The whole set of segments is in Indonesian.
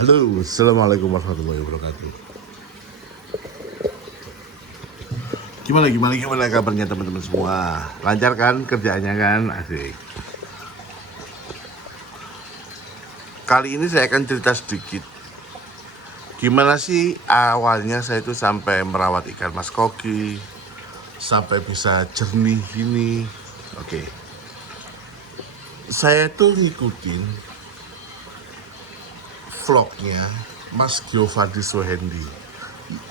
Halo, assalamualaikum warahmatullahi wabarakatuh. Gimana kabarnya teman-teman semua? Lancar kan kerjaannya kan? Asik. Kali ini saya akan cerita sedikit. Gimana sih awalnya saya itu sampai merawat ikan mas koki, sampai bisa jernih gini. Oke. Saya tuh ngikutin vlognya Mas Giovanni Suhendi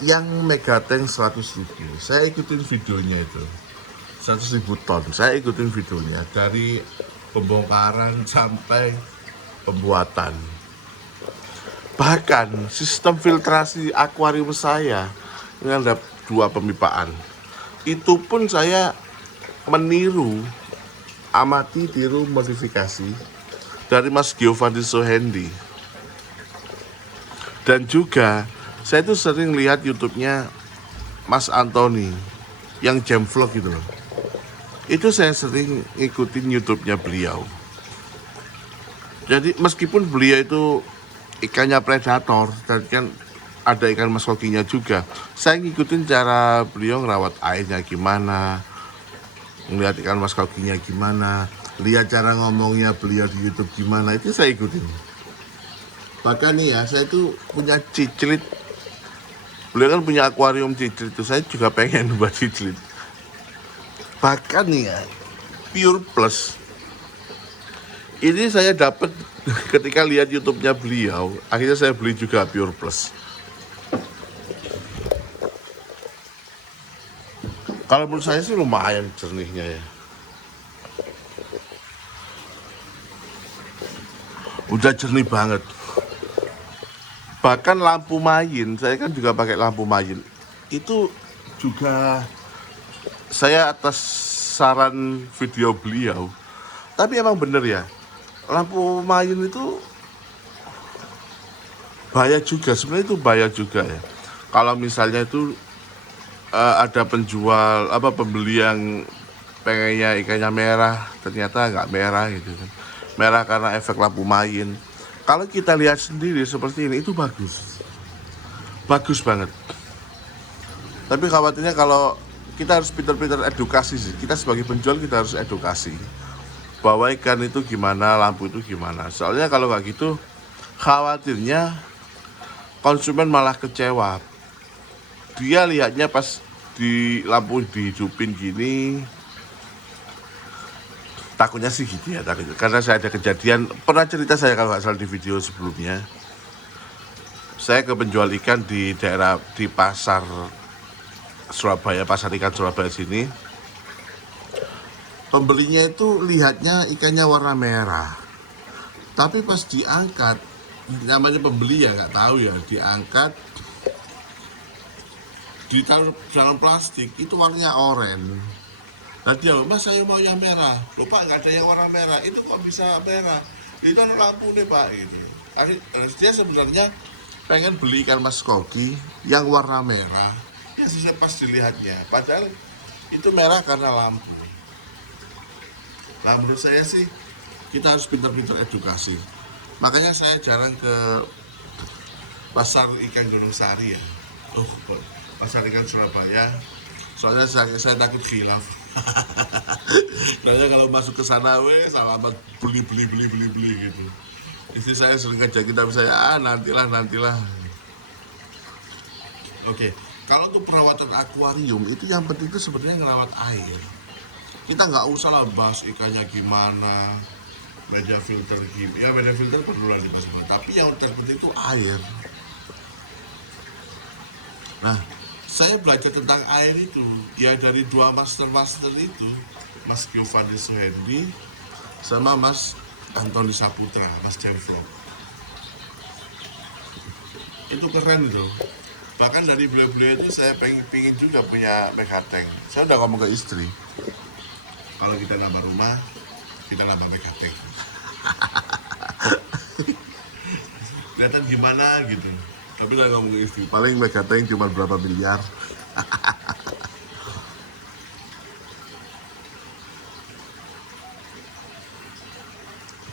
yang Megatank 100.000. Saya ikutin videonya itu 100.000 ton. Saya ikutin videonya dari pembongkaran sampai pembuatan. Bahkan sistem filtrasi akuarium saya dengan ada 2 pemipaan. Itu pun saya meniru, amati, tiru, modifikasi dari Mas Giovanni Suhendi. Dan juga saya tuh sering lihat YouTube-nya Mas Anthony yang jam vlog gitu loh. Itu saya sering ngikutin YouTube-nya beliau. Jadi meskipun beliau itu ikannya predator, dan kan ada ikan mas kokinya juga, saya ngikutin cara beliau ngerawat airnya gimana, ngeliat ikan mas kokinya gimana, lihat cara ngomongnya beliau di YouTube gimana, itu saya ikutin. Bahkan nih ya, saya tuh punya ciclit. Beliau kan punya akuarium ciclit itu, saya juga pengen buat ciclit. Bahkan nih ya, Pure Plus ini saya dapat ketika lihat YouTube-nya beliau. Akhirnya saya beli juga Pure Plus. Kalau menurut saya sih lumayan jernihnya ya. Udah jernih banget. Bahkan lampu main, saya kan juga pakai lampu main. Itu juga saya atas saran video beliau. Tapi emang bener ya, lampu main itu bahaya juga. Sebenarnya itu bahaya juga ya. Kalau misalnya itu ada penjual pembeli yang pengennya ikannya merah, ternyata nggak merah gitu kan. Merah karena efek lampu main. Kalau kita lihat sendiri seperti ini, itu bagus banget. Tapi khawatirnya kalau kita harus pintar-pintar edukasi sih. Kita sebagai penjual kita harus edukasi bahwa ikan itu gimana, lampu itu gimana. Soalnya kalau nggak gitu, khawatirnya konsumen malah kecewa. Dia lihatnya pas di lampu dihidupin gini, takutnya sih gitu ya, takutnya. Karena saya ada kejadian, pernah cerita saya kalau nggak salah di video sebelumnya. Saya ke penjual ikan di daerah di pasar Surabaya, pasar ikan Surabaya sini. Pembelinya itu lihatnya ikannya warna merah. Tapi pas diangkat, namanya pembeli ya nggak tahu ya, diangkat, ditaruh dalam plastik, itu warnanya oranye. Nah dia, mas saya mau yang merah. Loh pak, nggak ada yang warna merah. Itu kok bisa merah? Itu kan lampu nih pak. Gitu. Dia sebenarnya pengen beli ikan mas koki yang warna merah. Ya susah pas dilihatnya. Padahal itu merah karena lampu. Nah menurut saya sih kita harus pintar-pintar edukasi. Makanya saya jarang ke pasar ikan Gunung Sari ya. Pasar ikan Surabaya. Soalnya saya takut khilaf. Soalnya kalau masuk ke sana, alamat beli gitu. Istri saya sering ngajakin, tapi saya nantilah. Oke, kalau untuk perawatan akuarium itu yang penting itu sebenarnya ngerawat air. Kita nggak usah lah bahas ikannya gimana, media filter gimana. Ya media filter perlu lah dipasang, tapi yang terpenting itu air. Nah, saya belajar tentang air itu ya dari 2 master itu, Mas Giovanni Suhendi sama Mas Anthony Saputra, Mas Jemflo. Itu keren itu. Bahkan dari beliau-beliau itu saya pengen juga punya Megatank. Saya udah ngomong ke istri, kalau kita nambah rumah, kita nambah Megatank. Kelihatan gimana gitu. Tapi udah ngomong ke istri, paling Megatank cuma berapa miliar.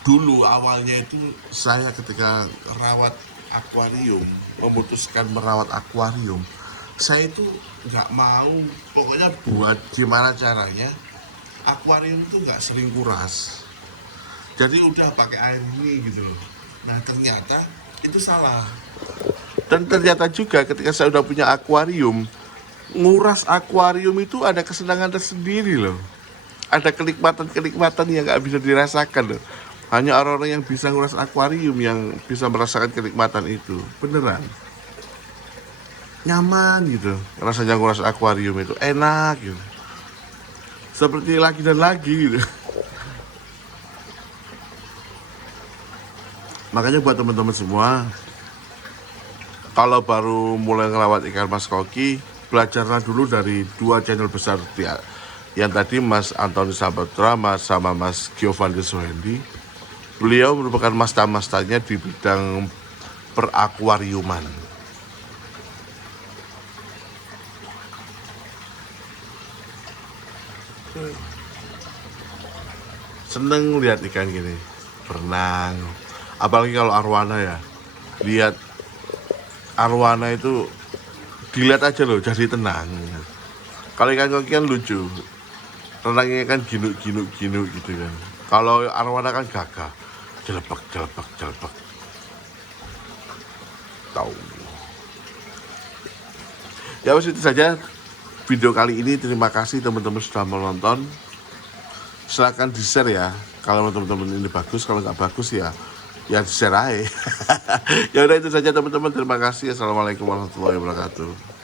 Dulu awalnya itu saya ketika rawat akuarium, memutuskan merawat akuarium, saya itu nggak mau, pokoknya buat gimana caranya akuarium itu nggak sering kuras. Jadi udah pakai air ini gitu loh. Nah ternyata itu salah. Dan ternyata juga ketika saya udah punya akuarium, nguras akuarium itu ada kesenangan tersendiri loh. Ada kenikmatan-kenikmatan yang nggak bisa dirasakan loh. Hanya orang-orang yang bisa nguras akuarium yang bisa merasakan kenikmatan itu. Beneran. Nyaman gitu. Rasanya nguras akuarium itu enak gitu. Seperti lagi dan lagi gitu. Makanya buat teman-teman semua, kalau baru mulai ngerawat ikan mas koki, belajarlah dulu dari 2 channel besar yang tadi Mas Antoni Saputra, sama Mas Giovanni Sohendi. Beliau merupakan master-masternya di bidang perakuariuman. Seneng lihat ikan gini, berenang. Apalagi kalau arwana ya, lihat arwana itu dilihat aja loh jadi tenang. Kalau ikan koki kan lucu, renangnya kan ginu gitu kan. Kalau arwana kan gagah, jelebak. Tahu. Ya wes itu saja video kali ini. Terima kasih teman-teman sudah menonton. Silahkan di-share ya. Kalau teman-teman ini bagus, kalau nggak bagus ya di-share aja. Ya udah itu saja teman-teman. Terima kasih. Assalamualaikum warahmatullahi wabarakatuh.